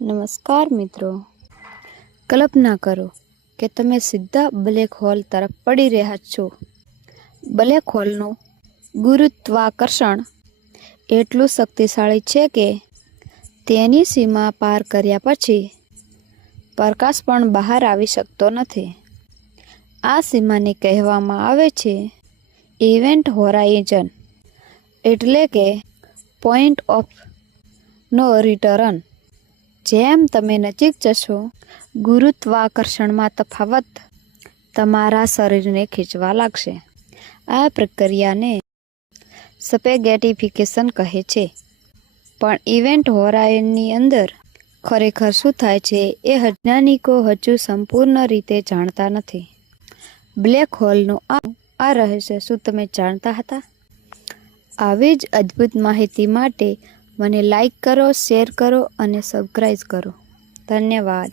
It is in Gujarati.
નમસ્કાર મિત્રો, કલ્પના કરો કે તમે સીધા બ્લેક હોલ તરફ પડી રહ્યા છો. બ્લેક હોલનું ગુરુત્વાકર્ષણ એટલું શક્તિશાળી છે કે તેની સીમા પાર કર્યા પછી પ્રકાશ પણ બહાર આવી શકતો નથી. આ સીમાને કહેવામાં આવે છે ઇવેન્ટ હોરાઇઝન, એટલે કે પોઈન્ટ ઓફ નો રિટર્ન. જેમ તમે નજીક જશો, ગુરુત્વાકર્ષણમાં તફાવત તમારા શરીરને ખેંચવા લાગશે. આ પ્રક્રિયાને સ્પેગેટિફિકેશન કહે છે. પણ ઇવેન્ટ હોરાઇઝનની અંદર ખરેખર શું થાય છે એ વૈજ્ઞાનિકો હજુ સંપૂર્ણ રીતે જાણતા નથી. બ્લેક હોલનું આ રહસ્ય શું તમે જાણતા હતા? આવી જ અદ્ભુત માહિતી માટે મને લાઈક કરો, શેર કરો અને સબસ્ક્રાઈબ કરો. ધન્યવાદ.